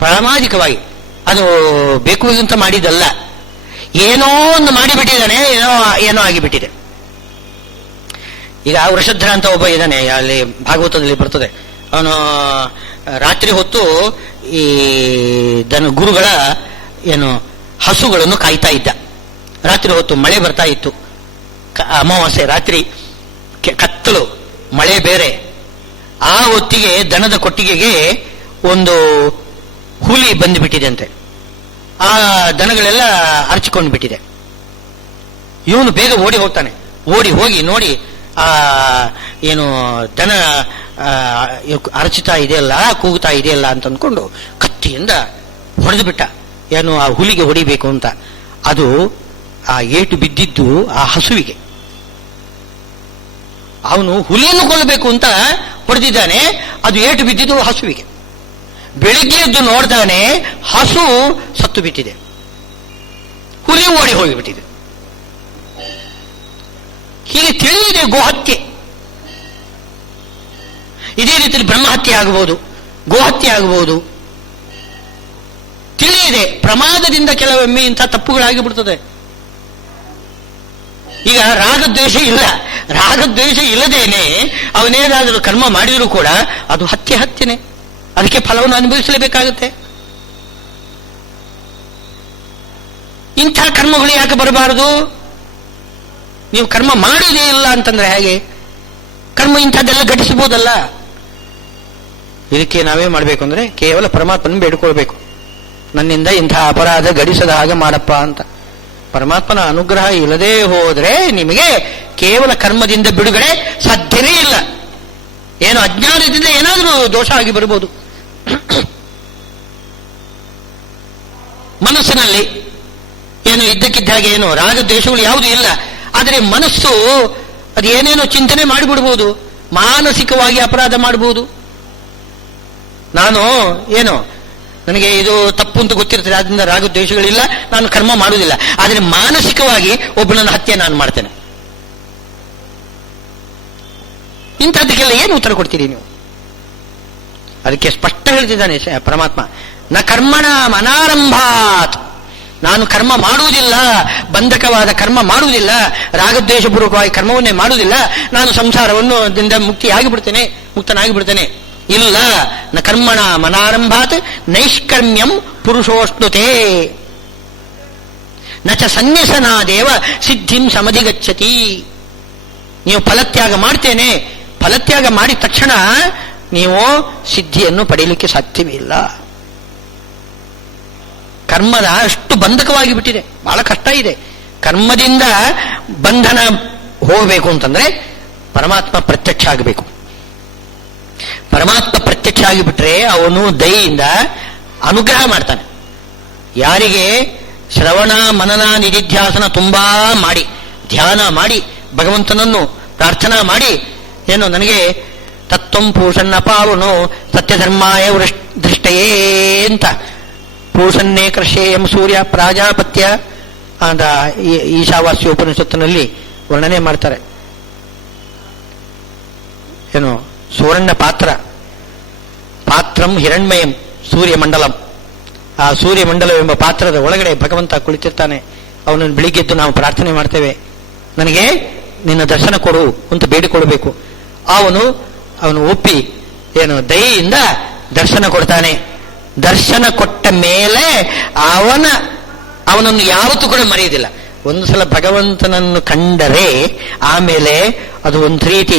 ಪ್ರಾಮಾದಿಕವಾಗಿ ಅದು ಬೇಕು ಅಂತ ಮಾಡಿದಲ್ಲ. ಏನೋ ಒಂದು ಮಾಡಿಬಿಟ್ಟಿದ್ದಾನೆ, ಏನೋ ಆಗಿಬಿಟ್ಟಿದೆ. ಈಗ ವೃಷಧ್ರ ಅಂತ ಒಬ್ಬ ಇದ್ದಾನೆ, ಅಲ್ಲಿ ಭಾಗವತದಲ್ಲಿ ಬರ್ತದೆ. ಅವನು ರಾತ್ರಿ ಹೊತ್ತು ಈ ಗುರುಗಳ ಹಸುಗಳನ್ನು ಕಾಯ್ತಾ ಇದ್ದ. ರಾತ್ರಿ ಹೊತ್ತು ಮಳೆ ಬರ್ತಾ ಇತ್ತು, ಅಮಾವಾಸ್ಯೆ ರಾತ್ರಿ, ಕತ್ತಲು, ಮಳೆ ಬೇರೆ. ಆ ಹೊತ್ತಿಗೆ ದನದ ಕೊಟ್ಟಿಗೆಗೆ ಒಂದು ಹುಲಿ ಬಂದುಬಿಟ್ಟಿದೆ ಅಂತೆ. ಆ ದನಗಳೆಲ್ಲ ಅರ್ಚಿಕೊಂಡು ಬಿಟ್ಟಿದೆ. ಇವನು ಬೇಗ ಓಡಿ ಹೋಗ್ತಾನೆ. ಓಡಿ ಹೋಗಿ ನೋಡಿ ದನ ಅರಚುತ್ತಾ ಇದೆಯಲ್ಲ, ಕೂಗುತ್ತಾ ಇದೆಯಲ್ಲ ಅಂತ ಅಂದ್ಕೊಂಡು ಕತ್ತಿಯಿಂದ ಹೊಡೆದು ಬಿಟ್ಟ. ಆ ಹುಲಿಗೆ ಹೊಡಿಬೇಕು ಅಂತ. ಅದು ಆ ಏಟು ಬಿದ್ದಿದ್ದು ಆ ಹಸುವಿಗೆ. ಅವನು ಹುಲಿಯನ್ನು ಕೊಲ್ಲಬೇಕು ಅಂತ ಹೊಡೆದಿದ್ದಾನೆ, ಅದು ಏಟು ಬಿದ್ದಿದ್ದು ಹಸುವಿಗೆ. ಬೆಳಿಗ್ಗೆ ಎದ್ದು ನೋಡ್ತಾನೆ, ಹಸು ಸತ್ತು ಬಿಟ್ಟಿದೆ, ಹುಲಿ ಓಡಿ ಹೋಗಿಬಿಟ್ಟಿದೆ. ಹೀಗೆ ತಿಳಿದಿದೆ ಗೋಹತ್ಯೆ. ಇದೇ ರೀತಿಯಲ್ಲಿ ಬ್ರಹ್ಮಹತ್ಯೆ ಆಗಬಹುದು, ಗೋಹತ್ಯೆ ಆಗಬಹುದು. ತಿಳಿಯಿದೆ. ಪ್ರಮಾದದಿಂದ ಕೆಲವೊಮ್ಮೆ ಇಂಥ ತಪ್ಪುಗಳಾಗಿ ಬಿಡ್ತದೆ. ಈಗ ರಾಗದ್ವೇಷ ಇಲ್ಲ, ರಾಗದ್ವೇಷ ಇಲ್ಲದೇನೆ ಅವನೇನಾದರೂ ಕರ್ಮ ಮಾಡಿದರೂ ಕೂಡ ಅದು ಹತ್ಯೆನೇ. ಅದಕ್ಕೆ ಫಲವನ್ನು ಅನುಭವಿಸಲೇಬೇಕಾಗುತ್ತೆ. ಇಂಥ ಕರ್ಮಗಳು ಯಾಕೆ ಬರಬಾರದು? ನೀವು ಕರ್ಮ ಮಾಡುವುದೇ ಇಲ್ಲ ಅಂತಂದ್ರೆ ಹೇಗೆ? ಕರ್ಮ ಇಂಥದ್ದೆಲ್ಲ ಘಟಿಸಬಹುದಲ್ಲ. ಇದಕ್ಕೆ ನಾವೇ ಮಾಡಬೇಕು ಅಂದ್ರೆ ಕೇವಲ ಪರಮಾತ್ಮನ ಬೇಡಿಕೊಳ್ಬೇಕು, ನನ್ನಿಂದ ಇಂಥ ಅಪರಾಧ ಘಟಿಸದ ಹಾಗೆ ಮಾಡಪ್ಪ ಅಂತ. ಪರಮಾತ್ಮನ ಅನುಗ್ರಹ ಇಲ್ಲದೆ ಹೋದ್ರೆ ನಿಮಗೆ ಕೇವಲ ಕರ್ಮದಿಂದ ಬಿಡುಗಡೆ ಸಾಧ್ಯವೇ ಇಲ್ಲ. ಏನು ಅಜ್ಞಾನದಿಂದ ಏನಾದರೂ ದೋಷ ಆಗಿ ಬರಬಹುದು. ಮನಸ್ಸಿನಲ್ಲಿ ಇದ್ದಕ್ಕಿದ್ದ ಹಾಗೆ ರಾಗದ್ವೇಷಗಳು ಯಾವುದೂ ಇಲ್ಲ, ಆದರೆ ಮನಸ್ಸು ಅದು ಏನೇನೋ ಚಿಂತನೆ ಮಾಡಿಬಿಡ್ಬೋದು, ಮಾನಸಿಕವಾಗಿ ಅಪರಾಧ ಮಾಡಬಹುದು. ನನಗೆ ಇದು ತಪ್ಪು ಅಂತ ಗೊತ್ತಿರ್ತದೆ, ಆದ್ರಿಂದ ರಾಗದ್ವೇಷಗಳಿಲ್ಲ, ನಾನು ಕರ್ಮ ಮಾಡುವುದಿಲ್ಲ. ಆದರೆ ಮಾನಸಿಕವಾಗಿ ಒಬ್ಬನನ್ನ ಹತ್ಯೆ ನಾನು ಮಾಡ್ತೇನೆ. ಇಂಥದ್ದಕ್ಕೆಲ್ಲ ಏನು ಉತ್ತರ ಕೊಡ್ತೀರಿ ನೀವು? ಅದಕ್ಕೆ ಸ್ಪಷ್ಟ ಹೇಳ್ತಿದ್ದಾನೆ ಪರಮಾತ್ಮ, ನ ಕರ್ಮಣ ಅನಾರಂಭಾತ್. ನಾನು ಕರ್ಮ ಮಾಡುವುದಿಲ್ಲ, ಬಂಧಕವಾದ ಕರ್ಮ ಮಾಡುವುದಿಲ್ಲ, ರಾಗದ್ವೇಷಪೂರ್ವಕವಾಗಿ ಕರ್ಮವನ್ನೇ ಮಾಡುವುದಿಲ್ಲ, ನಾನು ಸಂಸಾರವನ್ನು ಮುಕ್ತನಾಗಿ ಬಿಡ್ತೇನೆ. ಇಲ್ಲ, ನ ಕರ್ಮಣ ಮನಾರಂಭಾತ್ ನೈಷ್ಕರ್ಮ್ಯಂ ಪುರುಷೋಷ್ಣುತೆ ನಚ ಸನ್ಯಸನಾದೇವ ಸಿದ್ಧಿಂ ಸಮಧಿಗಚ್ಚತಿ. ನೀವು ಫಲತ್ಯಾಗ ಮಾಡ್ತೇನೆ, ಫಲತ್ಯಾಗ ಮಾಡಿದ ತಕ್ಷಣ ನೀವು ಸಿದ್ಧಿಯನ್ನು ಪಡೆಯಲಿಕ್ಕೆ ಸಾಧ್ಯವೇ ಇಲ್ಲ. ಕರ್ಮದ ಅಷ್ಟು ಬಂಧಕವಾಗಿ ಬಿಟ್ಟಿದೆ, ಬಹಳ ಕಷ್ಟ ಇದೆ. ಕರ್ಮದಿಂದ ಬಂಧನ ಹೋಗಬೇಕು ಅಂತಂದ್ರೆ ಪರಮಾತ್ಮ ಪ್ರತ್ಯಕ್ಷ ಆಗಬೇಕು. ಪರಮಾತ್ಮ ಪ್ರತ್ಯಕ್ಷ ಆಗಿಬಿಟ್ರೆ ಅವನು ದಯೆಯಿಂದ ಅನುಗ್ರಹ ಮಾಡ್ತಾನೆ. ಯಾರಿಗೆ ಶ್ರವಣ ಮನನ ನಿಧಿಧ್ಯಾಸನ ತುಂಬಾ ಮಾಡಿ, ಧ್ಯಾನ ಮಾಡಿ, ಭಗವಂತನನ್ನು ಪ್ರಾರ್ಥನಾ ಮಾಡಿ, ನನಗೆ ತತ್ವಂ ಪೂಷನ್ನ ಪಾವನು ಸತ್ಯಧರ್ಮಾಯ ದೃಷ್ಟಯೇ ಅಂತ ಪೂಷನ್ನೇ ಕೃಷೇಯಂ ಸೂರ್ಯ ಪ್ರಾಜಾಪತ್ಯ ಅಂತ ಈಶಾವಾಸ್ಯ ಉಪನಿಷತ್ತಿನಲ್ಲಿ ವರ್ಣನೆ ಮಾಡ್ತಾರೆ. ಸುವರ್ಣ ಪಾತ್ರಂ ಹಿರಣ್ಮಯಂ ಸೂರ್ಯಮಂಡಲಂ. ಆ ಸೂರ್ಯಮಂಡಲವೆಂಬ ಪಾತ್ರದ ಒಳಗಡೆ ಭಗವಂತ ಕುಳಿತಿರ್ತಾನೆ. ಅವನನ್ನು ಬೆಳಿಗ್ಗೆದ್ದು ನಾವು ಪ್ರಾರ್ಥನೆ ಮಾಡ್ತೇವೆ, ನನಗೆ ನಿನ್ನ ದರ್ಶನ ಕೊಡು ಅಂತ ಬೇಡಿಕೊಡಬೇಕು. ಅವನು ಒಪ್ಪಿ ದಯೆಯಿಂದ ದರ್ಶನ ಕೊಡ್ತಾನೆ. ದರ್ಶನ ಕೊಟ್ಟ ಮೇಲೆ ಅವನನ್ನು ಯಾವತ್ತೂ ಕೂಡ ಮರೆಯುವುದಿಲ್ಲ. ಒಂದು ಸಲ ಭಗವಂತನನ್ನು ಕಂಡರೆ ಆಮೇಲೆ ಅದು ಒಂದು ರೀತಿ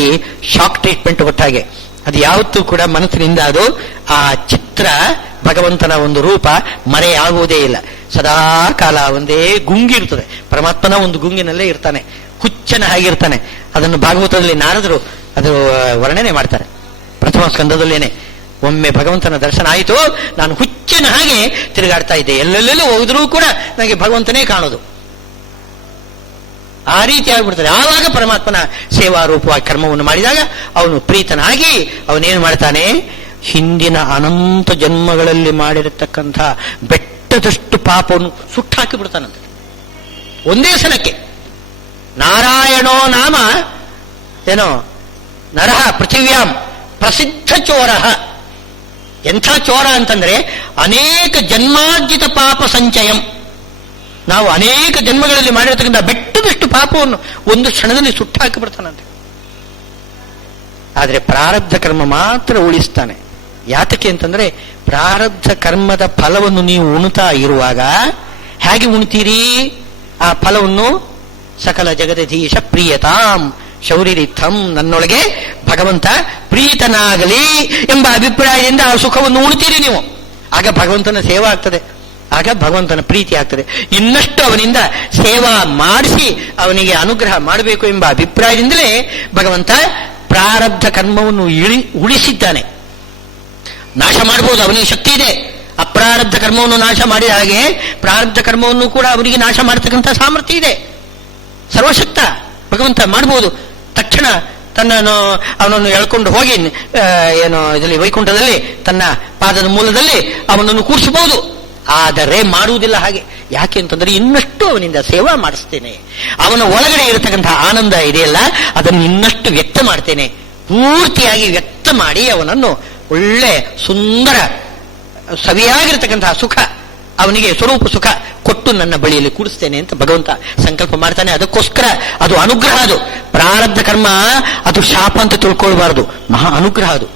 ಶಾಕ್ ಟ್ರೀಟ್ಮೆಂಟ್ ಕೊಟ್ಟಾಗೆ. ಅದು ಯಾವತ್ತೂ ಕೂಡ ಮನಸ್ಸಿನಿಂದ ಅದು ಆ ಚಿತ್ರ, ಭಗವಂತನ ಒಂದು ರೂಪ ಮರೆಯಾಗುವುದೇ ಇಲ್ಲ. ಸದಾ ಕಾಲ ಒಂದೇ ಗುಂಗಿರ್ತದೆ. ಪರಮಾತ್ಮನ ಒಂದು ಗುಂಗಿನಲ್ಲೇ ಇರ್ತಾನೆ, ಹುಚ್ಚನ ಹಾಗಿರ್ತಾನೆ. ಅದನ್ನು ಭಾಗವತದಲ್ಲಿ ನಾರದರು ಅದು ವರ್ಣನೆ ಮಾಡ್ತಾರೆ. ಪ್ರಥಮ ಸ್ಕಂದದಲ್ಲೇನೆ ಒಮ್ಮೆ ಭಗವಂತನ ದರ್ಶನ ಆಯಿತು, ನಾನು ಹುಚ್ಚನ ಹಾಗೆ ತಿರುಗಾಡ್ತಾ ಇದ್ದೆ, ಎಲ್ಲೆಲ್ಲೆಲ್ಲೂ ಹೋದ್ರೂ ಕೂಡ ನನಗೆ ಭಗವಂತನೇ ಕಾಣೋದು. ಆ ರೀತಿ ಆಗ್ಬಿಡ್ತಾರೆ. ಆವಾಗ ಪರಮಾತ್ಮನ ಸೇವಾರೂಪವಾಗಿ ಕರ್ಮವನ್ನು ಮಾಡಿದಾಗ ಅವನು ಪ್ರೀತನಾಗಿ ಅವನೇನು ಮಾಡ್ತಾನೆ, ಹಿಂದಿನ ಅನಂತ ಜನ್ಮಗಳಲ್ಲಿ ಮಾಡಿರತಕ್ಕಂಥ ಬೆಟ್ಟದಷ್ಟು ಪಾಪವನ್ನು ಸುಟ್ಟಾಕಿ ಬಿಡ್ತಾನಂತೆ ಒಂದೇ ಸಲಕ್ಕೆ. ನಾರಾಯಣೋ ನಾಮ ನರಹ ಪೃಥಿವ್ಯಾಂ ಪ್ರಸಿದ್ಧ ಚೋರಃ. ಎಂಥ ಚೋರ ಅಂತಂದ್ರೆ ಅನೇಕ ಜನ್ಮಾರ್ಜಿತ ಪಾಪ ಸಂಚಯಂ. ನಾವು ಅನೇಕ ಜನ್ಮಗಳಲ್ಲಿ ಮಾಡಿರತಕ್ಕಂಥ ಬೆಟ್ಟದಷ್ಟು ಪಾಪವನ್ನು ಒಂದು ಕ್ಷಣದಲ್ಲಿ ಸುಟ್ಟಾಕಿಬಿಡ್ತಾನಂತೆ. ಆದರೆ ಪ್ರಾರಬ್ಧ ಕರ್ಮ ಮಾತ್ರ ಉಳಿಸ್ತಾನೆ. ಯಾತಕ್ಕೆ ಅಂತಂದ್ರೆ ಪ್ರಾರಬ್ಧ ಕರ್ಮದ ಫಲವನ್ನು ನೀವು ಉಣ್ತಾ ಇರುವಾಗ ಹೇಗೆ ಉಣ್ತೀರಿ? ಆ ಫಲವನ್ನು ಸಕಲ ಜಗದಧೀಶ ಪ್ರಿಯತಾಂ ಶೌರಿರಿಥಂ, ನನ್ನೊಳಗೆ ಭಗವಂತ ಪ್ರೀತನಾಗಲಿ ಎಂಬ ಅಭಿಪ್ರಾಯದಿಂದ ಆ ಸುಖವನ್ನು ಉಣ್ತೀರಿ ನೀವು. ಆಗ ಭಗವಂತನ ಸೇವಾ ಆಗ್ತದೆ, ಆಗ ಭಗವಂತನ ಪ್ರೀತಿ ಆಗ್ತದೆ. ಇನ್ನಷ್ಟು ಅವನಿಂದ ಸೇವಾ ಮಾಡಿಸಿ ಅವನಿಗೆ ಅನುಗ್ರಹ ಮಾಡಬೇಕು ಎಂಬ ಅಭಿಪ್ರಾಯದಿಂದಲೇ ಭಗವಂತ ಪ್ರಾರಬ್ಧ ಕರ್ಮವನ್ನು ಉಳಿಸಿದ್ದಾನೆ. ನಾಶ ಮಾಡಬಹುದು, ಅವನಿಗೆ ಶಕ್ತಿ ಇದೆ. ಅಪ್ರಾರಬ್ಧ ಕರ್ಮವನ್ನು ನಾಶ ಮಾಡಿದ ಹಾಗೆ ಪ್ರಾರಬ್ಧ ಕರ್ಮವನ್ನು ಕೂಡ ಅವನಿಗೆ ನಾಶ ಮಾಡತಕ್ಕಂಥ ಸಾಮರ್ಥ್ಯ ಇದೆ. ಸರ್ವಶಕ್ತ ಭಗವಂತ ಮಾಡಬಹುದು. ತಕ್ಷಣ ಅವನನ್ನು ಎಳ್ಕೊಂಡು ಹೋಗಿ ಇದರಲ್ಲಿ ವೈಕುಂಠದಲ್ಲಿ ತನ್ನ ಪಾದದ ಮೂಲದಲ್ಲಿ ಅವನನ್ನು ಕೂರಿಸಬಹುದು. ಆದರೆ ಮಾಡುವುದಿಲ್ಲ ಹಾಗೆ. ಯಾಕೆ ಅಂತಂದ್ರೆ ಇನ್ನಷ್ಟು ಅವನಿಂದ ಸೇವಾ ಮಾಡಿಸ್ತೇನೆ. ಅವನ ಒಳಗಡೆ ಇರತಕ್ಕಂತಹ ಆನಂದ ಇದೆಯಲ್ಲ, ಅದನ್ನು ಇನ್ನಷ್ಟು ವ್ಯಕ್ತ ಮಾಡ್ತೇನೆ. ಪೂರ್ತಿಯಾಗಿ ವ್ಯಕ್ತ ಮಾಡಿ ಅವನನ್ನು ಒಳ್ಳೆ ಸುಂದರ ಸವಿಯಾಗಿರ್ತಕ್ಕಂತಹ ಸುಖ, ಅವನಿಗೆ ಸ್ವರೂಪ ಸುಖ ಕೊಟ್ಟು ನನ್ನ ಬಳಿಯಲ್ಲಿ ಕೂಡಿಸ್ತೇನೆ ಅಂತ ಭಗವಂತ ಸಂಕಲ್ಪ ಮಾಡ್ತಾನೆ. ಅದಕ್ಕೋಸ್ಕರ ಅದು ಅನುಗ್ರಹ. ಅದು ಪ್ರಾರಬ್ಧ ಕರ್ಮ, ಅದು ಶಾಪ ಅಂತ ತಿಳ್ಕೊಳ್ಬಾರದು, ಮಹಾ ಅನುಗ್ರಹ ಅದು.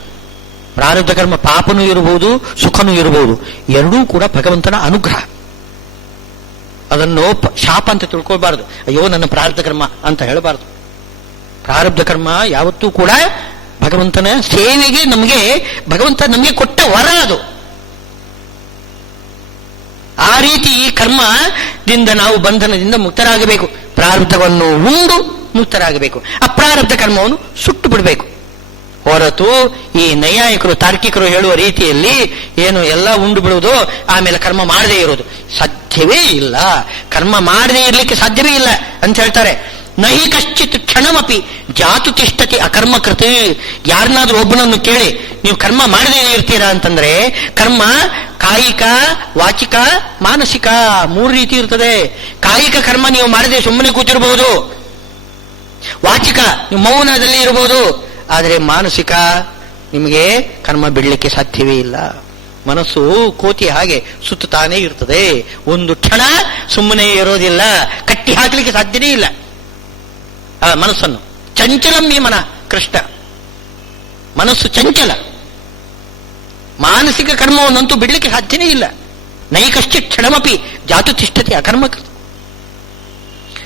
ಪ್ರಾರಬ್ಧ ಕರ್ಮ ಪಾಪನೂ ಇರಬಹುದು, ಸುಖನೂ ಇರಬಹುದು, ಎರಡೂ ಕೂಡ ಭಗವಂತನ ಅನುಗ್ರಹ. ಅದನ್ನು ಶಾಪ ಅಂತ ತಿಳ್ಕೊಳ್ಬಾರದು. ಅಯ್ಯೋ ನನ್ನ ಪ್ರಾರಬ್ಧ ಕರ್ಮ ಅಂತ ಹೇಳಬಾರದು. ಪ್ರಾರಬ್ಧ ಕರ್ಮ ಯಾವತ್ತೂ ಕೂಡ ಭಗವಂತನ ಸೇವೆಗೆ ಭಗವಂತ ನಮಗೆ ಕೊಟ್ಟ ವರ ಅದು. ಆ ರೀತಿ ಕರ್ಮದಿಂದ ನಾವು ಬಂಧನದಿಂದ ಮುಕ್ತರಾಗಬೇಕು. ಪ್ರಾರಬ್ಧವನ್ನು ಉಂಡು ಮುಕ್ತರಾಗಬೇಕು. ಅಪ್ರಾರಬ್ಧ ಕರ್ಮವನ್ನು ಸುಟ್ಟು ಬಿಡಬೇಕು. ಹೊರತು ಈ ನೈಯಾಯಿಕರು ತಾರ್ಕಿಕರು ಹೇಳುವ ರೀತಿಯಲ್ಲಿ ಎಲ್ಲ ಉಂಡು ಬಿಡುವುದು, ಆಮೇಲೆ ಕರ್ಮ ಮಾಡದೇ ಇರೋದು ಸಾಧ್ಯವೇ ಇಲ್ಲ. ಕರ್ಮ ಮಾಡದೇ ಇರಲಿಕ್ಕೆ ಸಾಧ್ಯವೇ ಇಲ್ಲ ಅಂತ ಹೇಳ್ತಾರೆ. ನಹಿ ಕಶ್ಚಿತ್ ಕ್ಷಣಮಪಿ ಜಾತು ತಿಷ್ಠತಿ ಅಕರ್ಮಕೃತ. ಯಾರನ್ನಾದ್ರೂ ಒಬ್ಬನನ್ನು ಕೇಳಿ ನೀವು ಕರ್ಮ ಮಾಡದೇ ಇರ್ತೀರಾ ಅಂತಂದ್ರೆ, ಕರ್ಮ ಕಾಯಿಕ, ವಾಚಿಕ, ಮಾನಸಿಕ 3 ರೀತಿ ಇರ್ತದೆ. ಕಾಯಿಕ ಕರ್ಮ ನೀವು ಮಾಡದೆ ಸುಮ್ಮನೆ ಕೂತಿರಬಹುದು, ವಾಚಿಕ ನೀವು ಮೌನದಲ್ಲಿ ಇರಬಹುದು. ಆದರೆ ಮಾನಸಿಕ ನಿಮಗೆ ಕರ್ಮ ಬಿಡಲಿಕ್ಕೆ ಸಾಧ್ಯವೇ ಇಲ್ಲ. ಮನಸ್ಸು ಕೋತಿ ಹಾಗೆ ಸುತ್ತಾನೇ ಇರ್ತದೆ, ಒಂದು ಕ್ಷಣ ಸುಮ್ಮನೆ ಇರೋದಿಲ್ಲ, ಕಟ್ಟಿ ಹಾಕಲಿಕ್ಕೆ ಸಾಧ್ಯವೇ ಇಲ್ಲ ಮನಸ್ಸನ್ನು. ಚಂಚಲಂ ಈ ಮನ ಕೃಷ್ಣ, ಮನಸ್ಸು ಚಂಚಲ. ಮಾನಸಿಕ ಕರ್ಮವನ್ನಂತೂ ಬಿಡಲಿಕ್ಕೆ ಸಾಧ್ಯವೇ ಇಲ್ಲ. ನೈಕಶ್ಚ ಕ್ಷಣಮಪಿ ಜಾತು ತಿಷ್ಠತೆ ಅಕರ್ಮಕೃತ.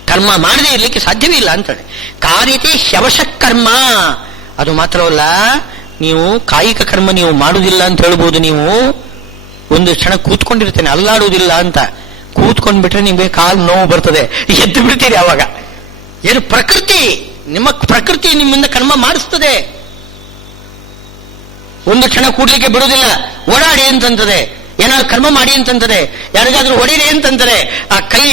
ಕರ್ಮ ಮಾಡದೇ ಇರಲಿಕ್ಕೆ ಸಾಧ್ಯವೇ ಇಲ್ಲ ಅಂತಾಳೆ. ಕಾರ್ಯತೆ ಶವಶ ಕರ್ಮ. ಅದು ಮಾತ್ರವಲ್ಲ, ನೀವು ಕಾಯಿಕ ಕರ್ಮ ನೀವು ಮಾಡುವುದಿಲ್ಲ ಅಂತ ಹೇಳ್ಬೋದು. ನೀವು ಒಂದು ಕ್ಷಣ ಕೂತ್ಕೊಂಡಿರ್ತೇನೆ, ಅಲ್ಲಾಡುವುದಿಲ್ಲ ಅಂತ ಕೂತ್ಕೊಂಡ್ಬಿಟ್ರೆ ನಿಮಗೆ ಕಾಲು ನೋವು ಬರ್ತದೆ, ಎದ್ದು ಬಿಡ್ತೀರಿ. ಅವಾಗ ಏನು ಪ್ರಕೃತಿ, ನಿಮ್ಮ ಪ್ರಕೃತಿ ನಿಮ್ಮಿಂದ ಕರ್ಮ ಮಾಡಿಸ್ತದೆ. ಒಂದು ಕ್ಷಣ ಕೂಡ್ಲಿಕ್ಕೆ ಬಿಡುವುದಿಲ್ಲ. ಓಡಾಡಿ ಅಂತಂತದೆ, ಏನಾದ್ರು ಕರ್ಮ ಮಾಡಿ ಅಂತಂತದೆ, ಯಾರಿಗಾದ್ರೂ ಹೊಡಿರಿ ಅಂತಂತಾರೆ. ಆ ಕೈ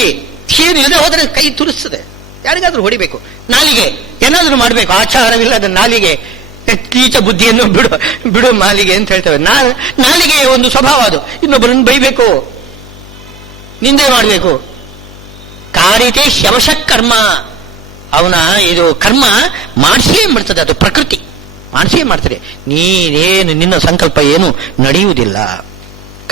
ಕ್ಷೀಣಿಲ್ಲದೆ ಹೋದರೆ ಕೈ ತುರಿಸ್ತದೆ. ಯಾರಿಗಾದ್ರೂ ಹೊಡಿಬೇಕು. ನಾಲಿಗೆ ಏನಾದ್ರೂ ಮಾಡಬೇಕು, ಆಚಾರವಿಲ್ಲದ ನಾಲಿಗೆ, ಕೀಚ ಬುದ್ಧಿಯನ್ನು ಬಿಡು ಮಾಲಿಗೆ ಅಂತ ಹೇಳ್ತೇವೆ. ನಾಲಿಗೆ ಒಂದು ಸ್ವಭಾವ ಅದು. ಇನ್ನೊಬ್ಬರನ್ನು ಬೈಬೇಕು, ನಿಂದೆ ಮಾಡಬೇಕು. ಕಾರಿತೆ ಶವಶ ಕರ್ಮ. ಅವನ ಇದು ಕರ್ಮ ಮಾಡಿಸಿಯೇ ಮಾಡ್ತದೆ, ಅದು ಪ್ರಕೃತಿ ಮಾಡಿಸಿಯೇ ಮಾಡ್ತದೆ. ನೀನೇನು ನಿನ್ನ ಸಂಕಲ್ಪ ಏನು ನಡೆಯುವುದಿಲ್ಲ,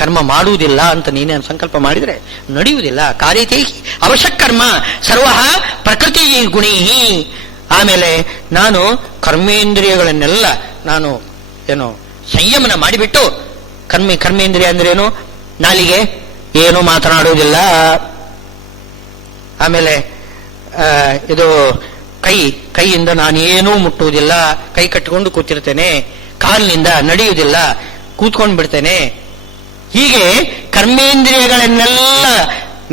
ಕರ್ಮ ಮಾಡುವುದಿಲ್ಲ ಅಂತ ನೀನೇನು ಸಂಕಲ್ಪ ಮಾಡಿದರೆ ನಡೆಯುವುದಿಲ್ಲ. ಕಾರ್ಯತೆ ಅವಶ್ಯಕ ಕರ್ಮ ಸರ್ವ ಪ್ರಕೃತಿ ಗುಣಿ. ಆಮೇಲೆ ನಾನು ಕರ್ಮೇಂದ್ರಿಯಗಳನ್ನೆಲ್ಲ ನಾನು ಸಂಯಮನ ಮಾಡಿಬಿಟ್ಟು, ಕರ್ಮೇಂದ್ರಿಯ ಅಂದ್ರೇನು? ನಾಲಿಗೆ ಏನು ಮಾತನಾಡುವುದಿಲ್ಲ. ಆಮೇಲೆ ಇದು ಕೈಯಿಂದ ನಾನೇನೂ ಮುಟ್ಟುವುದಿಲ್ಲ, ಕೈ ಕಟ್ಟಿಕೊಂಡು ಕೂತಿರ್ತೇನೆ. ಕಾಲಿನಿಂದ ನಡೆಯುವುದಿಲ್ಲ, ಕೂತ್ಕೊಂಡು ಬಿಡ್ತೇನೆ. ಹೀಗೆ ಕರ್ಮೇಂದ್ರಿಯಗಳನ್ನೆಲ್ಲ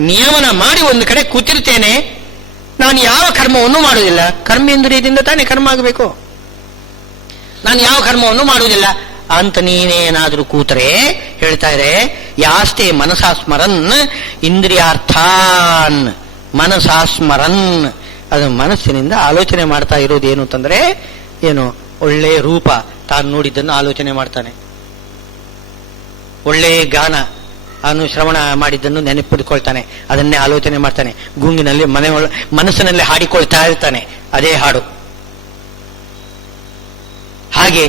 ನಿಯಮನ ಮಾಡಿ ಒಂದು ಕಡೆ ಕೂತಿರ್ತೇನೆ. ನಾನು ಯಾವ ಕರ್ಮವನ್ನು ಮಾಡುವುದಿಲ್ಲ. ಕರ್ಮೇಂದ್ರಿಯದಿಂದ ತಾನೇ ಕರ್ಮ ಆಗಬೇಕು. ನಾನು ಯಾವ ಕರ್ಮವನ್ನು ಮಾಡುವುದಿಲ್ಲ ಅಂತ ನೀನೇನಾದ್ರೂ ಕೂತರೆ ಹೇಳ್ತಾ ಇದೆ, ಯಾಸ್ತೆ ಮನಸಾಸ್ಮರನ್ ಇಂದ್ರಿಯಾರ್ಥಾನ್. ಮನಸಾಸ್ಮರನ್, ಅದು ಮನಸ್ಸಿನಿಂದ ಆಲೋಚನೆ ಮಾಡ್ತಾ ಇರೋದೇನು ಅಂತಂದ್ರೆ, ಒಳ್ಳೆಯ ರೂಪ ತಾನು ನೋಡಿದ್ದನ್ನು ಆಲೋಚನೆ ಮಾಡ್ತಾನೆ. ಒಳ್ಳೆಯ ಗಾನ ಶ್ರವಣ ಮಾಡಿದ್ದನ್ನು ನೆನಪಿಡ್ಕೊಳ್ತಾನೆ, ಅದನ್ನೇ ಆಲೋಚನೆ ಮಾಡ್ತಾನೆ. ಗುಂಗಿನಲ್ಲಿ ಮನಸ್ಸಿನಲ್ಲಿ ಹಾಡಿಕೊಳ್ತಾ ಇರ್ತಾನೆ, ಅದೇ ಹಾಡು. ಹಾಗೆ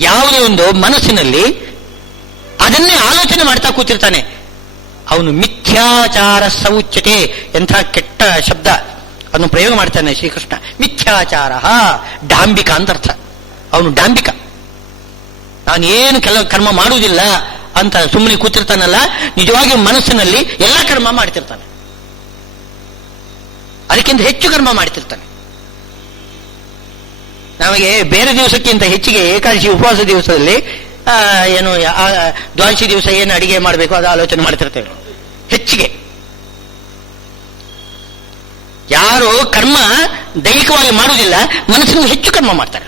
ಯಾವುದೇ ಒಂದು ಮನಸ್ಸಿನಲ್ಲಿ ಅದನ್ನೇ ಆಲೋಚನೆ ಮಾಡ್ತಾ ಕೂತಿರ್ತಾನೆ. ಅವನು ಮಿಥ್ಯಾಚಾರ ಸೌಚ್ಯತೆ, ಎಂಥ ಕೆಟ್ಟ ಶಬ್ದ ಅದನ್ನು ಪ್ರಯೋಗ ಮಾಡ್ತಾನೆ ಶ್ರೀಕೃಷ್ಣ. ಮಿಥ್ಯಾಚಾರ ಡಾಂಬಿಕ ಅಂತ ಅರ್ಥ. ಅವನು ಡಾಂಬಿಕ, ನಾನೇನು ಕೆಲವು ಕರ್ಮ ಮಾಡುವುದಿಲ್ಲ ಅಂತ ಸುಮ್ಮನೆ ಕೂತಿರ್ತಾನಲ್ಲ, ನಿಜವಾಗಿ ಮನಸ್ಸಿನಲ್ಲಿ ಎಲ್ಲ ಕರ್ಮ ಮಾಡ್ತಿರ್ತಾನೆ, ಅದಕ್ಕಿಂತ ಹೆಚ್ಚು ಕರ್ಮ ಮಾಡ್ತಿರ್ತಾನೆ. ನಮಗೆ ಬೇರೆ ದಿವಸಕ್ಕಿಂತ ಹೆಚ್ಚಿಗೆ ಏಕಾದಶಿ ಉಪವಾಸ ದಿವಸದಲ್ಲಿ ಏನು ದ್ವಾದಶಿ ದಿವಸ ಏನು ಅಡಿಗೆ ಮಾಡಬೇಕು ಅದು ಆಲೋಚನೆ ಮಾಡ್ತಿರ್ತೇವೆ ಹೆಚ್ಚಿಗೆ. ಯಾರು ಕರ್ಮ ದೈಹಿಕವಾಗಿ ಮಾಡುವುದಿಲ್ಲ, ಮನಸ್ಸಿನಲ್ಲಿ ಹೆಚ್ಚು ಕರ್ಮ ಮಾಡ್ತಾರೆ.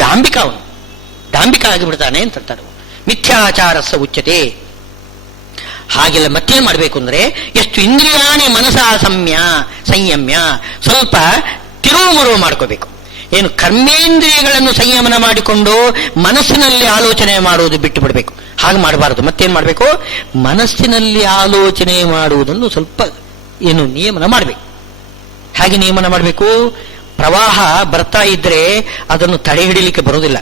ಡಾಂಬಿಕ, ಅವನು ಡಾಂಬಿಕ ಆಗಿಬಿಡ್ತಾನೆ ಅಂತಾರೆ. ಮಿಥ್ಯಾಚಾರಸ್ಸ ಉಚ್ಯತೆ. ಹಾಗೆಲ್ಲ ಮತ್ತೇನು ಮಾಡಬೇಕು ಅಂದ್ರೆ, ಎಷ್ಟು ಇಂದ್ರಿಯಾಣಿ ಮನಸ ಸಂಯಮ್ಯ, ಸ್ವಲ್ಪ ತಿರುವು ಮುರುವು ಮಾಡ್ಕೋಬೇಕು. ಏನು ಕರ್ಮೇಂದ್ರಿಯಗಳನ್ನು ಸಂಯಮನ ಮಾಡಿಕೊಂಡು ಮನಸ್ಸಿನಲ್ಲಿ ಆಲೋಚನೆ ಮಾಡುವುದು ಬಿಟ್ಟು ಬಿಡಬೇಕು. ಹಾಗೆ ಮಾಡಬಾರದು. ಮತ್ತೇನು ಮಾಡಬೇಕು, ಮನಸ್ಸಿನಲ್ಲಿ ಆಲೋಚನೆ ಮಾಡುವುದನ್ನು ಸ್ವಲ್ಪ ಏನು ನಿಯಮನ ಮಾಡಬೇಕು. ಹಾಗೆ ನಿಯಮನ ಮಾಡಬೇಕು. ಪ್ರವಾಹ ಬರ್ತಾ ಇದ್ರೆ ಅದನ್ನು ತಡೆ ಹಿಡಿಲಿಕ್ಕೆ ಬರೋದಿಲ್ಲ.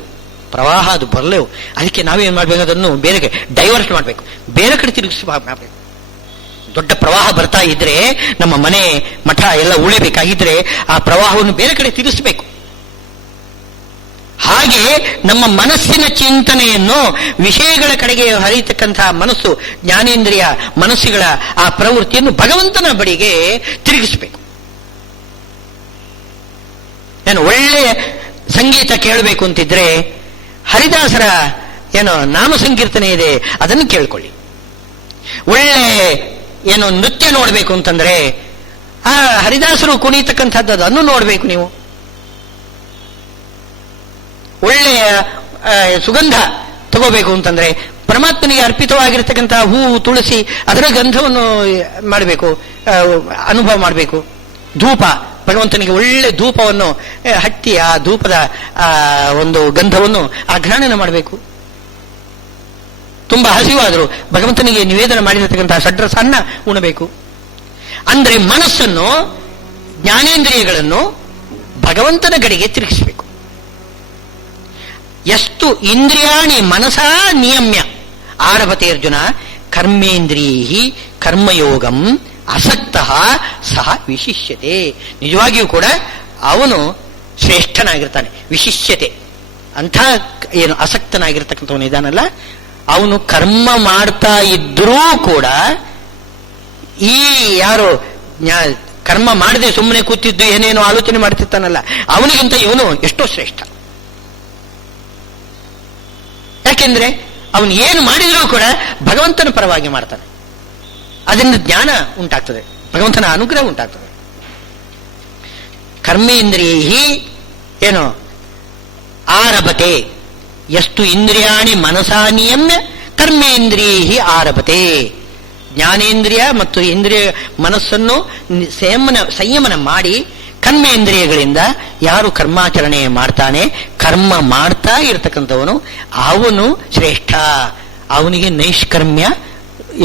ಪ್ರವಾಹ ಅದು ಬರಲೇವು. ಅದಕ್ಕೆ ನಾವೇನು ಮಾಡಬೇಕು, ಅದನ್ನು ಬೇರೆ ಡೈವರ್ಟ್ ಮಾಡಬೇಕು, ಬೇರೆ ಕಡೆ ತಿರುಗಿಸಿ ಮಾಡಬೇಕು. ದೊಡ್ಡ ಪ್ರವಾಹ ಬರ್ತಾ ಇದ್ರೆ ನಮ್ಮ ಮನೆ ಮಠ ಎಲ್ಲ ಉಳಿಬೇಕಾಗಿದ್ರೆ ಆ ಪ್ರವಾಹವನ್ನು ಬೇರೆ ಕಡೆ ತಿರುಗಿಸಬೇಕು. ಹಾಗೆ ನಮ್ಮ ಮನಸ್ಸಿನ ಚಿಂತನೆಯನ್ನು ವಿಷಯಗಳ ಕಡೆಗೆ ಹರಿಯತಕ್ಕಂತಹ ಮನಸ್ಸು, ಜ್ಞಾನೇಂದ್ರಿಯ ಮನಸ್ಸುಗಳ ಆ ಪ್ರವೃತ್ತಿಯನ್ನು ಭಗವಂತನ ಬಳಿಗೆ ತಿರುಗಿಸಬೇಕು. ಏನು ಒಳ್ಳೆಯ ಸಂಗೀತ ಕೇಳಬೇಕು ಅಂತಿದ್ರೆ ಹರಿದಾಸರ ಏನೋ ನಾಮ ಸಂಕೀರ್ತನೆ ಇದೆ, ಅದನ್ನು ಕೇಳ್ಕೊಳ್ಳಿ. ಒಳ್ಳೆ ಏನೋ ನೃತ್ಯ ನೋಡಬೇಕು ಅಂತಂದ್ರೆ ಆ ಹರಿದಾಸರು ಕುಣಿತಕ್ಕಂಥದ್ದು ಅದನ್ನು ನೋಡಬೇಕು ನೀವು. ಒಳ್ಳೆಯ ಸುಗಂಧ ತಗೋಬೇಕು ಅಂತಂದ್ರೆ ಪರಮಾತ್ಮನಿಗೆ ಅರ್ಪಿತವಾಗಿರ್ತಕ್ಕಂತಹ ಹೂವು, ತುಳಸಿ ಅದರ ಗಂಧವನ್ನು ಮಾಡಬೇಕು, ಅನುಭವ ಮಾಡಬೇಕು. ಧೂಪ, ಭಗವಂತನಿಗೆ ಒಳ್ಳೆ ಧೂಪವನ್ನು ಹಟ್ಟಿ ಆ ಧೂಪದ ಒಂದು ಗಂಧವನ್ನು ಆಘ್ರಾಣನ ಮಾಡಬೇಕು. ತುಂಬಾ ಹಸಿವಾದರೂ ಭಗವಂತನಿಗೆ ನಿವೇದನ ಮಾಡಿರತಕ್ಕಂತಹ ಷಡ್ರಸನ್ನ ಉಣಬೇಕು. ಅಂದ್ರೆ ಮನಸ್ಸನ್ನು, ಜ್ಞಾನೇಂದ್ರಿಯಗಳನ್ನು ಭಗವಂತನ ಕಡೆಗೆ ತಿರುಗಿಸಬೇಕು. ಎಷ್ಟು ಇಂದ್ರಿಯಾಣಿ ಮನಸಾ ನಿಯಮ್ಯ ಆರಭತೆ ಅರ್ಜುನ ಕರ್ಮೇಂದ್ರಿಯೈ ಕರ್ಮಯೋಗಂ ಅಸಕ್ತಃ ಸಹ ವಿಶಿಷ್ಯತೆ. ನಿಜವಾಗಿಯೂ ಕೂಡ ಅವನು ಶ್ರೇಷ್ಠನಾಗಿರ್ತಾನೆ. ವಿಶಿಷ್ಯತೆ ಅಂಥ ಏನು ಆಸಕ್ತನಾಗಿರ್ತಕ್ಕಂಥವನು ಇದಾನಲ್ಲ, ಅವನು ಕರ್ಮ ಮಾಡ್ತಾ ಇದ್ರೂ ಕೂಡ ಈ ಯಾರು ಕರ್ಮ ಮಾಡದೆ ಸುಮ್ಮನೆ ಕೂತಿದ್ದು ಏನೇನೋ ಆಲೋಚನೆ ಮಾಡ್ತಿರ್ತಾನಲ್ಲ, ಅವನಿಗಿಂತ ಇವನು ಎಷ್ಟೋ ಶ್ರೇಷ್ಠ. ಯಾಕೆಂದ್ರೆ ಅವನು ಏನು ಮಾಡಿದರೂ ಕೂಡ ಭಗವಂತನ ಪರವಾಗಿ ಮಾಡ್ತಾನೆ. ಅದರಿಂದ ಜ್ಞಾನ ಉಂಟಾಗ್ತದೆ, ಭಗವಂತನ ಅನುಗ್ರಹ ಉಂಟಾಗ್ತದೆ. ಕರ್ಮೇಂದ್ರಿಯೈ ಏನು ಆರಭತೆ, ಎಷ್ಟು ಇಂದ್ರಿಯಾಣಿ ಮನಸಾ ನಿಯಮ್ಯ ಕರ್ಮೇಂದ್ರಿಯೈ ಆರಭತೆ. ಜ್ಞಾನೇಂದ್ರಿಯ ಮತ್ತು ಇಂದ್ರಿಯ ಮನಸ್ಸನ್ನು ಸಂಯಮನ ಮಾಡಿ ಕರ್ಮೇಂದ್ರಿಯಗಳಿಂದ ಯಾರು ಕರ್ಮಾಚರಣೆ ಮಾಡ್ತಾನೆ, ಕರ್ಮ ಮಾಡ್ತಾ ಇರತಕ್ಕಂಥವನು ಅವನು ಶ್ರೇಷ್ಠ. ಅವನಿಗೆ ನೈಷ್ಕರ್ಮ್ಯ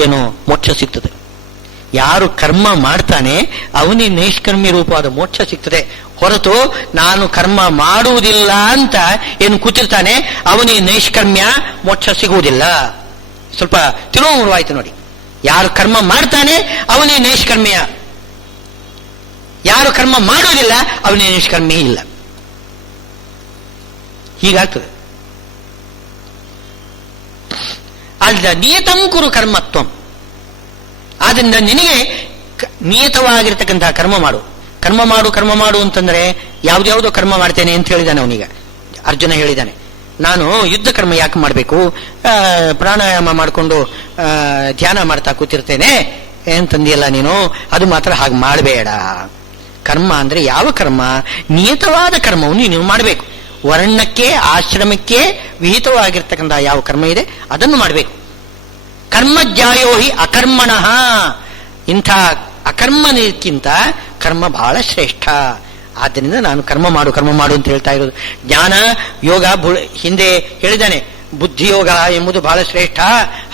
ಏನು ಮೋಕ್ಷ ಸಿಗ್ತದೆ. ಯಾರು ಕರ್ಮ ಮಾಡ್ತಾನೆ ಅವನಿಗೆ ನೈಷ್ಕರ್ಮ್ಯ ರೂಪವಾದ ಮೋಕ್ಷ ಸಿಗ್ತದೆ. ಹೊರತು ನಾನು ಕರ್ಮ ಮಾಡುವುದಿಲ್ಲ ಅಂತ ಏನು ಕೂತಿರ್ತಾನೆ ಅವನಿಗೆ ನೈಷ್ಕರ್ಮ್ಯ ಮೋಕ್ಷ ಸಿಗುವುದಿಲ್ಲ. ಸ್ವಲ್ಪ ತಿರುವುರುವಾಯ್ತು ನೋಡಿ. ಯಾರು ಕರ್ಮ ಮಾಡ್ತಾನೆ ಅವನಿಗೆ ನೈಷ್ಕರ್ಮ್ಯ, ಯಾರು ಕರ್ಮ ಮಾಡೋದಿಲ್ಲ ಅವನಿಗೆ ನಿಷ್ಕರ್ಮ್ಯ ಇಲ್ಲ. ಹೀಗಾಗ್ತದೆ. ಅಲ್ಲ ನಿಯತಂ ಕುರು ಕರ್ಮತ್ವಂ. ಆದ್ರಿಂದ ನಿನಗೆ ನಿಯತವಾಗಿರ್ತಕ್ಕಂತಹ ಕರ್ಮ ಮಾಡು. ಕರ್ಮ ಮಾಡು ಅಂತಂದ್ರೆ ಯಾವ್ದ್ಯಾವುದೋ ಕರ್ಮ ಮಾಡ್ತೇನೆ ಅಂತ ಹೇಳಿದಾನೆ ಅವನೀಗ. ಅರ್ಜುನ ಹೇಳಿದ್ದಾನೆ, ನಾನು ಯುದ್ಧ ಕರ್ಮ ಯಾಕೆ ಮಾಡಬೇಕು, ಪ್ರಾಣಾಯಾಮ ಮಾಡಿಕೊಂಡು ಧ್ಯಾನ ಮಾಡ್ತಾ ಕೂತಿರ್ತೇನೆ ಅಂತಂದಿಯಲ್ಲ ನೀನು, ಅದು ಮಾತ್ರ ಹಾಗೆ ಮಾಡಬೇಡ. ಕರ್ಮ ಅಂದ್ರೆ ಯಾವ ಕರ್ಮ? ನಿಯತವಾದ ಕರ್ಮವನ್ನು ನೀವು ಮಾಡಬೇಕು. ವರ್ಣಕ್ಕೆ ಆಶ್ರಮಕ್ಕೆ ವಿಹಿತವಾಗಿರ್ತಕ್ಕಂತಹ ಯಾವ ಕರ್ಮ ಇದೆ ಅದನ್ನು ಮಾಡಬೇಕು. ಕರ್ಮಜ್ಞಾಯೋಹಿ ಅಕರ್ಮಣಃ. ಇಂಥ ಅಕರ್ಮಕ್ಕಿಂತ ಕರ್ಮ ಬಹಳ ಶ್ರೇಷ್ಠ. ಆದ್ದರಿಂದ ನಾನು ಕರ್ಮ ಮಾಡು ಅಂತ ಹೇಳ್ತಾ ಇರೋದು. ಜ್ಞಾನ ಯೋಗ ಹಿಂದೆ ಹೇಳಿದ್ದಾನೆ, ಬುದ್ಧಿಯೋಗ ಎಂಬುದು ಬಹಳ ಶ್ರೇಷ್ಠ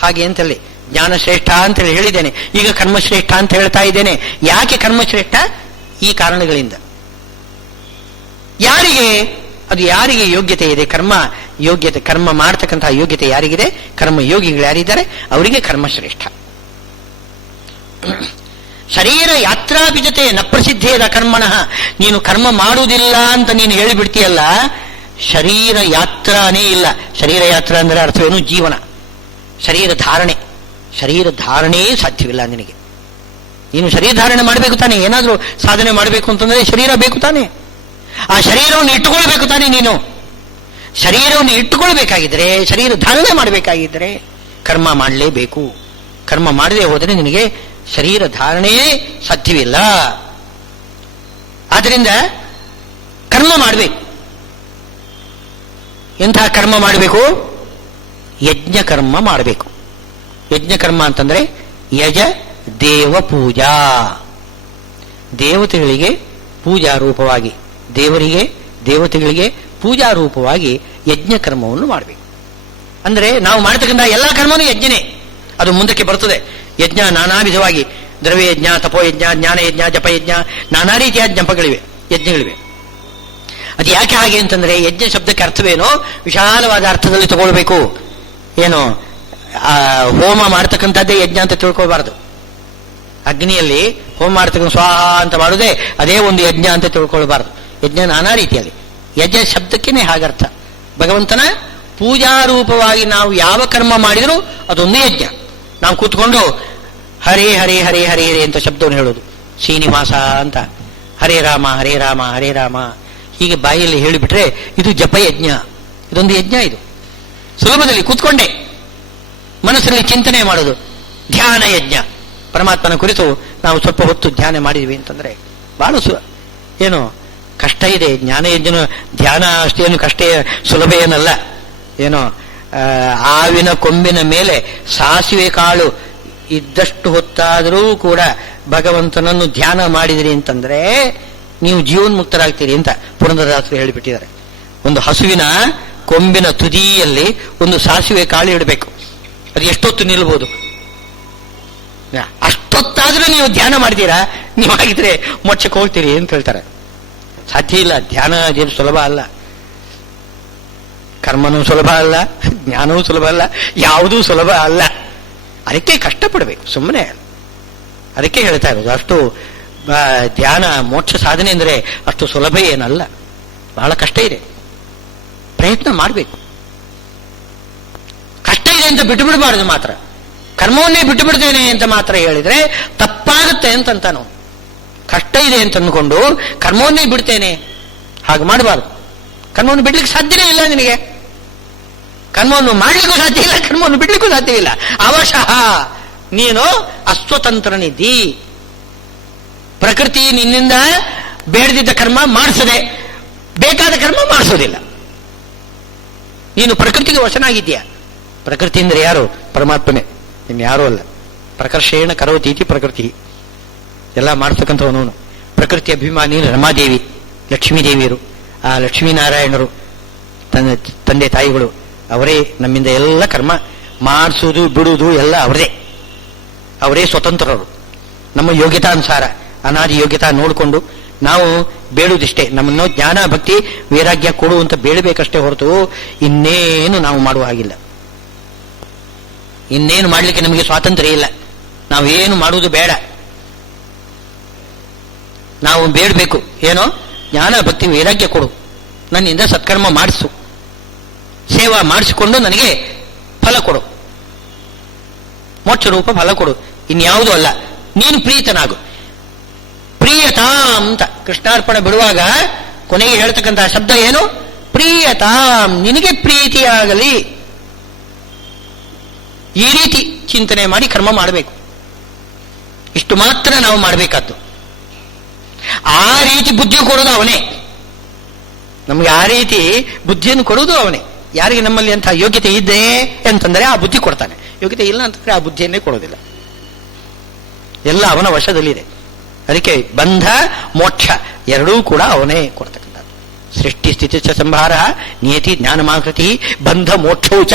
ಹಾಗೆ ಅಂತಲ್ಲಿ ಜ್ಞಾನ ಶ್ರೇಷ್ಠ ಅಂತೇಳಿ ಹೇಳಿದ್ದೇನೆ. ಈಗ ಕರ್ಮ ಶ್ರೇಷ್ಠ ಅಂತ ಹೇಳ್ತಾ ಇದ್ದೇನೆ. ಯಾಕೆ ಕರ್ಮ ಶ್ರೇಷ್ಠ? ಈ ಕಾರಣಗಳಿಂದ. ಯಾರಿಗೆ ಯೋಗ್ಯತೆ ಇದೆ ಕರ್ಮ ಯೋಗ್ಯತೆ, ಕರ್ಮ ಮಾಡ್ತಕ್ಕಂತಹ ಯೋಗ್ಯತೆ ಯಾರಿಗಿದೆ, ಕರ್ಮ ಯೋಗಿಗಳು ಯಾರಿದ್ದಾರೆ ಅವರಿಗೆ ಕರ್ಮ ಶ್ರೇಷ್ಠ. ಶರೀರ ಯಾತ್ರಾಭಿಜತೆ ನ ಪ್ರಸಿದ್ಧೇದ ಕರ್ಮಣಃ. ನೀನು ಕರ್ಮ ಮಾಡುವುದಿಲ್ಲ ಅಂತ ನೀನು ಹೇಳಿಬಿಡ್ತೀಯಲ್ಲ, ಶರೀರ ಯಾತ್ರಾನೇ ಇಲ್ಲ. ಶರೀರ ಯಾತ್ರಾ ಅಂದರೆ ಅರ್ಥವೇನು? ಜೀವನ, ಶರೀರ ಧಾರಣೆ. ಶರೀರ ಧಾರಣೆ ಸಾಧ್ಯವಿಲ್ಲ ನಿನಗೆ. ನೀನು ಶರೀರ ಧಾರಣೆ ಮಾಡಬೇಕು ತಾನೆ, ಏನಾದರೂ ಸಾಧನೆ ಮಾಡಬೇಕು ಅಂತಂದ್ರೆ ಶರೀರ ಬೇಕು ತಾನೆ. ಆ ಶರೀರವನ್ನು ಇಟ್ಟುಕೊಳ್ಬೇಕು ತಾನೆ. ನೀನು ಶರೀರವನ್ನು ಇಟ್ಟುಕೊಳ್ಬೇಕಾಗಿದ್ರೆ, ಶರೀರ ಧಾರಣೆ ಮಾಡಬೇಕಾಗಿದ್ದರೆ ಕರ್ಮ ಮಾಡಲೇಬೇಕು. ಕರ್ಮ ಮಾಡದೆ ಹೋದರೆ ನಿನಗೆ ಶರೀರ ಧಾರಣೆಯೇ ಸಾಧ್ಯವಿಲ್ಲ. ಆದ್ದರಿಂದ ಕರ್ಮ ಮಾಡಬೇಕು. ಎಂತಹ ಕರ್ಮ ಮಾಡಬೇಕು? ಯಜ್ಞ ಕರ್ಮ ಮಾಡಬೇಕು. ಯಜ್ಞ ಕರ್ಮ ಅಂತಂದ್ರೆ ಯಜ ದೇವ ಪೂಜಾ. ದೇವತೆಗಳಿಗೆ ಪೂಜಾ ರೂಪವಾಗಿ, ದೇವತೆಗಳಿಗೆ ಪೂಜಾ ರೂಪವಾಗಿ ಯಜ್ಞ ಕರ್ಮವನ್ನು ಮಾಡಬೇಕು. ಅಂದ್ರೆ ನಾವು ಮಾಡತಕ್ಕಂಥ ಎಲ್ಲ ಕರ್ಮನೂ ಯಜ್ಞನೇ. ಅದು ಮುಂದಕ್ಕೆ ಬರ್ತದೆ. ಯಜ್ಞ ನಾನಾ ವಿಧವಾಗಿ, ದ್ರವ್ಯಯಜ್ಞ, ತಪೋಯಜ್ಞ, ಜ್ಞಾನಯಜ್ಞ, ಜಪಯಜ್ಞ, ನಾನಾ ರೀತಿಯ ಯಜ್ಞಗಳಿವೆ. ಅದು ಯಾಕೆ ಹಾಗೆ ಅಂತಂದ್ರೆ, ಯಜ್ಞ ಶಬ್ದಕ್ಕೆ ಅರ್ಥವೇನೋ ವಿಶಾಲವಾದ ಅರ್ಥದಲ್ಲಿ ತಗೊಳ್ಬೇಕು. ಏನು ಹೋಮ ಮಾಡ್ತಕ್ಕಂಥದ್ದೇ ಯಜ್ಞ ಅಂತ ತಿಳ್ಕೊಳ್ಬಾರ್ದು. ಅಗ್ನಿಯಲ್ಲಿ ಹೋಮ ಮಾಡ್ತಕ್ಕಂಥ ಸ್ವಾಹ ಅಂತ ಮಾಡುವುದೇ ಅದೇ ಒಂದು ಯಜ್ಞ ಅಂತ ತಿಳ್ಕೊಳ್ಬಾರ್ದು. ಯಜ್ಞ ನಾನಾ ರೀತಿಯಲ್ಲಿ. ಯಜ್ಞ ಶಬ್ದಕ್ಕೇನೆ ಹಾಗರ್ಥ. ಭಗವಂತನ ಪೂಜಾರೂಪವಾಗಿ ನಾವು ಯಾವ ಕರ್ಮ ಮಾಡಿದರೂ ಅದೊಂದು ಯಜ್ಞ. ನಾವು ಕೂತ್ಕೊಂಡು ಹರೇ ಹರೇ ಹರೇ ಹರೇ ಹರೇ ಅಂತ ಶಬ್ದವನ್ನು ಹೇಳೋದು, ಶ್ರೀನಿವಾಸ ಅಂತ, ಹರೇ ರಾಮ ಹರೇ ರಾಮ ಹರೇ ರಾಮ ಹೀಗೆ ಬಾಯಲ್ಲಿ ಹೇಳಿಬಿಟ್ರೆ ಇದು ಜಪಯಜ್ಞ. ಇದೊಂದು ಯಜ್ಞ. ಇದು ಸುಲಭದಲ್ಲಿ ಕೂತ್ಕೊಂಡೆ ಮನಸ್ಸಲ್ಲಿ ಚಿಂತನೆ ಮಾಡೋದು ಧ್ಯಾನ ಯಜ್ಞ. ಪರಮಾತ್ಮನ ಕುರಿತು ನಾವು ಸ್ವಲ್ಪ ಹೊತ್ತು ಧ್ಯಾನ ಮಾಡಿದ್ವಿ ಅಂತಂದ್ರೆ ಬಹಳ ಏನು ಕಷ್ಟ ಇದೆ. ಜ್ಞಾನ ಯಜ್ಞ, ಧ್ಯಾನ ಅಷ್ಟೇನು ಕಷ್ಟ, ಸುಲಭ ಏನಲ್ಲ. ಏನೋ ಆವಿನ ಕೊಂಬಿನ ಮೇಲೆ ಸಾಸಿವೆ ಕಾಳು ಇದ್ದಷ್ಟು ಹೊತ್ತಾದರೂ ಕೂಡ ಭಗವಂತನನ್ನು ಧ್ಯಾನ ಮಾಡಿದಿರಿ ಅಂತಂದ್ರೆ ನೀವು ಜೀವನ್ಮುಕ್ತರಾಗ್ತೀರಿ ಅಂತ ಪುರಂದರದಾಸರು ಹೇಳಿಬಿಟ್ಟಿದ್ದಾರೆ. ಒಂದು ಹಸುವಿನ ಕೊಂಬಿನ ತುದಿಯಲ್ಲಿ ಒಂದು ಸಾಸಿವೆ ಕಾಳು ಇಡಬೇಕು. ಅದು ಎಷ್ಟೊತ್ತು ನಿಲ್ಬಹುದು? ಅಷ್ಟೊತ್ತಾದ್ರೂ ನೀವು ಧ್ಯಾನ ಮಾಡ್ತೀರಾ, ನೀವು ಆಗಿದ್ರೆ ಮೋಕ್ಷಕ್ಕೆ ಹೋಗ್ತೀರಿ ಅಂತ ಹೇಳ್ತಾರೆ. ಸಾಧ್ಯ ಇಲ್ಲ. ಧ್ಯಾನ ಅದೇನು ಸುಲಭ ಅಲ್ಲ. ಕರ್ಮನೂ ಸುಲಭ ಅಲ್ಲ, ಜ್ಞಾನವೂ ಸುಲಭ ಅಲ್ಲ, ಯಾವುದೂ ಸುಲಭ ಅಲ್ಲ. ಅದಕ್ಕೆ ಕಷ್ಟಪಡಬೇಕು, ಸುಮ್ಮನೆ. ಅದಕ್ಕೆ ಹೇಳ್ತಾ ಇರೋದು ಅಷ್ಟು ಧ್ಯಾನ ಮೋಕ್ಷ ಸಾಧನೆ ಅಂದರೆ ಅಷ್ಟು ಸುಲಭ ಏನಲ್ಲ, ಬಹಳ ಕಷ್ಟ ಇದೆ. ಪ್ರಯತ್ನ ಮಾಡಬೇಕು. ಕಷ್ಟ ಇದೆ ಅಂತ ಬಿಟ್ಟು ಬಿಡಬಾರದು. ಮಾತ್ರ ಕರ್ಮವನ್ನೇ ಬಿಟ್ಟು ಬಿಡ್ತೇನೆ ಅಂತ ಮಾತ್ರ ಹೇಳಿದ್ರೆ ತಪ್ಪಾಗುತ್ತೆ ಅಂತ ನಾವು. ಕಷ್ಟ ಇದೆ ಅಂತ ಅಂದ್ಕೊಂಡು ಕರ್ಮವನ್ನೇ ಬಿಡ್ತೇನೆ, ಹಾಗೆ ಮಾಡಬಾರ್ದು. ಕರ್ಮವನ್ನು ಬಿಡ್ಲಿಕ್ಕೆ ಸಾಧ್ಯನೇ ಇಲ್ಲ ನಿನಗೆ. ಕರ್ಮವನ್ನು ಮಾಡ್ಲಿಕ್ಕೂ ಸಾಧ್ಯ ಇಲ್ಲ, ಕರ್ಮವನ್ನು ಬಿಡ್ಲಿಕ್ಕೂ ಸಾಧ್ಯವಿಲ್ಲ. ಅವಶಃ ನೀನು ಅಸ್ವತಂತ್ರನಿದ್ದಿ. ಪ್ರಕೃತಿ ನಿನ್ನಿಂದ ಬೇಡದಿದ್ದ ಕರ್ಮ ಮಾಡಿಸದೆ, ಬೇಕಾದ ಕರ್ಮ ಮಾಡಿಸೋದಿಲ್ಲ. ನೀನು ಪ್ರಕೃತಿಗೆ ವಶನಾಗಿದ್ದೀಯ. ಪ್ರಕೃತಿ ಅಂದ್ರೆ ಯಾರು? ಪರಮಾತ್ಮನೇ, ಇನ್ಯಾರೂ ಅಲ್ಲ. ಪ್ರಕರ್ಷೇಣ ಕರೋತೀತಿ ಪ್ರಕೃತಿ. ಎಲ್ಲ ಮಾಡ್ತಕ್ಕಂಥವನವನು. ಪ್ರಕೃತಿ ಅಭಿಮಾನಿ ರಮಾದೇವಿ, ಲಕ್ಷ್ಮೀದೇವಿಯರು, ಆ ಲಕ್ಷ್ಮೀನಾರಾಯಣರು, ತಂದೆ ತಾಯಿಗಳು, ಅವರೇ ನಮ್ಮಿಂದ ಎಲ್ಲ ಕರ್ಮ ಮಾಡಿಸುವುದು ಬಿಡುವುದು ಎಲ್ಲ ಅವರೇ ಸ್ವತಂತ್ರರು. ನಮ್ಮ ಯೋಗ್ಯತಾನುಸಾರ ಅನಾದಿ ಯೋಗ್ಯತಾ ನೋಡಿಕೊಂಡು ನಾವು ಬೇಡುವುದಿಷ್ಟೇ. ನಮ್ಮನ್ನು ಜ್ಞಾನ ಭಕ್ತಿ ವೈರಾಗ್ಯ ಕೊಡು ಅಂತ ಬೇಡಬೇಕಷ್ಟೇ ಹೊರತು ಇನ್ನೇನು ನಾವು ಮಾಡುವ ಹಾಗಿಲ್ಲ. ಇನ್ನೇನು ಮಾಡಲಿಕ್ಕೆ ನಮಗೆ ಸ್ವಾತಂತ್ರ್ಯ ಇಲ್ಲ. ನಾವೇನು ಮಾಡುವುದು ಬೇಡ. ನಾವು ಬೇಡಬೇಕು ಏನೋ ಜ್ಞಾನ ಭಕ್ತಿ ವೈರಾಗ್ಯ ಕೊಡು, ನನ್ನಿಂದ ಸತ್ಕರ್ಮ ಮಾಡಿಸು, ಸೇವಾ ಮಾಡಿಸಿಕೊಂಡು ನನಗೆ ಫಲ ಕೊಡು, ಮೋಕ್ಷ ರೂಪ ಫಲ ಕೊಡು, ಇನ್ಯಾವುದೂ ಅಲ್ಲ. ನೀನು ಪ್ರೀತನಾಗು. ಪ್ರಿಯತಾಂ ಅಂತ ಕೃಷ್ಣಾರ್ಪಣ ಬಿಡುವಾಗ ಕೊನೆಗೆ ಹೇಳ್ತಕ್ಕಂತಹ ಶಬ್ದ ಏನು? ಪ್ರಿಯತಾಂ, ನಿನಗೆ ಪ್ರೀತಿಯಾಗಲಿ. ಈ ರೀತಿ ಚಿಂತನೆ ಮಾಡಿ ಕರ್ಮ ಮಾಡಬೇಕು. ಇಷ್ಟು ಮಾತ್ರ ನಾವು ಮಾಡಬೇಕಾದ್ದು. ಆ ರೀತಿ ಬುದ್ಧಿ ಕೊಡೋದು ಅವನೇ. ನಮಗೆ ಆ ರೀತಿ ಬುದ್ಧಿಯನ್ನು ಕೊಡುವುದು ಅವನೇ. ಯಾರಿಗೆ ನಮ್ಮಲ್ಲಿ ಅಂತಹ ಯೋಗ್ಯತೆ ಇದೆ ಅಂತಂದರೆ ಆ ಬುದ್ಧಿ ಕೊಡ್ತಾನೆ. ಯೋಗ್ಯತೆ ಇಲ್ಲ ಅಂತಂದ್ರೆ ಆ ಬುದ್ಧಿಯನ್ನೇ ಕೊಡೋದಿಲ್ಲ. ಎಲ್ಲ ಅವನ ವಶದಲ್ಲಿದೆ. ಅದಕ್ಕೆ ಬಂಧ ಮೋಕ್ಷ ಎರಡೂ ಕೂಡ ಅವನೇ ಕೊಡ್ತಕ್ಕಂಥದ್ದು. ಸೃಷ್ಟಿ ಸ್ಥಿತಿ ಚ ಸಂಹಾರ ನಿಯತಿ ಜ್ಞಾನಮಾಕೃತಿ ಬಂಧ ಮೋಕ್ಷೌಚ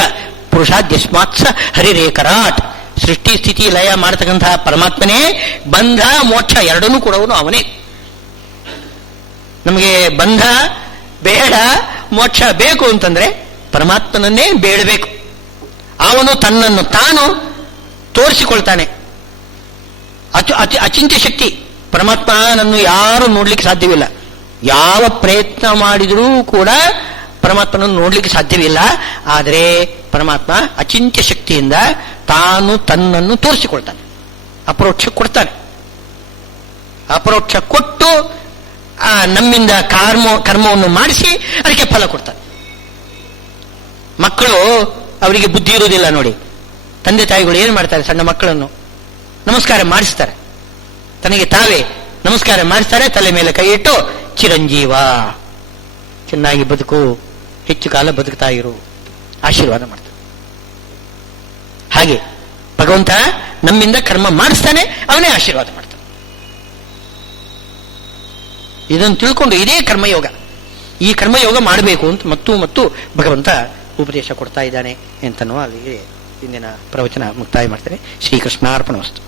ಪುರುಷಾದ್ಯಸ್ಮಾತ್ಸ ಹರಿರೇಕರಾಟ್. ಸೃಷ್ಟಿ ಸ್ಥಿತಿ ಲಯ ಮಾಡತಕ್ಕಂತಹ ಪರಮಾತ್ಮನೇ, ಬಂಧ ಮೋಕ್ಷ ಎರಡನ್ನೂ ಕೊಡೋನು ಅವನೇ. ನಮಗೆ ಬಂಧ ಬೇಡ, ಮೋಕ್ಷ ಬೇಕು ಅಂತಂದ್ರೆ ಪರಮಾತ್ಮನನ್ನೇ ಬೇಡಬೇಕು. ಅವನು ತನ್ನನ್ನು ತಾನು ತೋರಿಸಿಕೊಳ್ತಾನೆ. ಅಚಿಂತ್ಯ ಶಕ್ತಿ ಪರಮಾತ್ಮನನ್ನು ಯಾರು ನೋಡ್ಲಿಕ್ಕೆ ಸಾಧ್ಯವಿಲ್ಲ. ಯಾವ ಪ್ರಯತ್ನ ಮಾಡಿದರೂ ಕೂಡ ಪರಮಾತ್ಮನನ್ನು ನೋಡ್ಲಿಕ್ಕೆ ಸಾಧ್ಯವಿಲ್ಲ. ಆದರೆ ಪರಮಾತ್ಮ ಅಚಿಂತ್ಯ ಶಕ್ತಿಯಿಂದ ತಾನು ತನ್ನನ್ನು ತೋರಿಸಿಕೊಳ್ತಾನೆ, ಅಪರೋಕ್ಷ ಕೊಡ್ತಾನೆ. ಅಪರೋಕ್ಷ ಕೊಟ್ಟು ನಮ್ಮಿಂದ ಕರ್ಮವನ್ನು ಮಾಡಿಸಿ ಅದಕ್ಕೆ ಫಲ ಕೊಡ್ತಾನೆ. ಮಕ್ಕಳು ಅವರಿಗೆ ಬುದ್ಧಿ ಇರುವುದಿಲ್ಲ ನೋಡಿ. ತಂದೆ ತಾಯಿಗಳು ಏನು ಮಾಡ್ತಾರೆ? ಸಣ್ಣ ಮಕ್ಕಳನ್ನು ನಮಸ್ಕಾರ ಮಾಡಿಸ್ತಾರೆ, ತನಗೆ ತಾವೇ ನಮಸ್ಕಾರ ಮಾಡಿಸ್ತಾರೆ, ತಲೆ ಮೇಲೆ ಕೈ ಇಟ್ಟು ಚಿರಂಜೀವ, ಚೆನ್ನಾಗಿ ಬದುಕು, ಹೆಚ್ಚು ಕಾಲ ಬದುಕ್ತಾ ಇರು, ಆಶೀರ್ವಾದ ಮಾಡ್ತಾರೆ. ಹಾಗೆ ಭಗವಂತ ನಮ್ಮಿಂದ ಕರ್ಮ ಮಾಡಿಸ್ತಾನೆ, ಅವನೇ ಆಶೀರ್ವಾದ ಮಾಡ್ತಾನೆ. ಇದನ್ನು ತಿಳ್ಕೊಂಡು ಇದೇ ಕರ್ಮಯೋಗ, ಈ ಕರ್ಮಯೋಗ ಮಾಡಬೇಕು ಅಂತ ಮತ್ತು ಭಗವಂತ ಉಪದೇಶ ಕೊಡ್ತಾ ಇದ್ದಾನೆ ಅಂತನೂ ಅಲ್ಲಿಗೆ ಇಂದಿನ ಪ್ರವಚನ ಮುಕ್ತಾಯ ಮಾಡ್ತಾರೆ. ಶ್ರೀಕೃಷ್ಣಾರ್ಪಣಮಸ್ತು.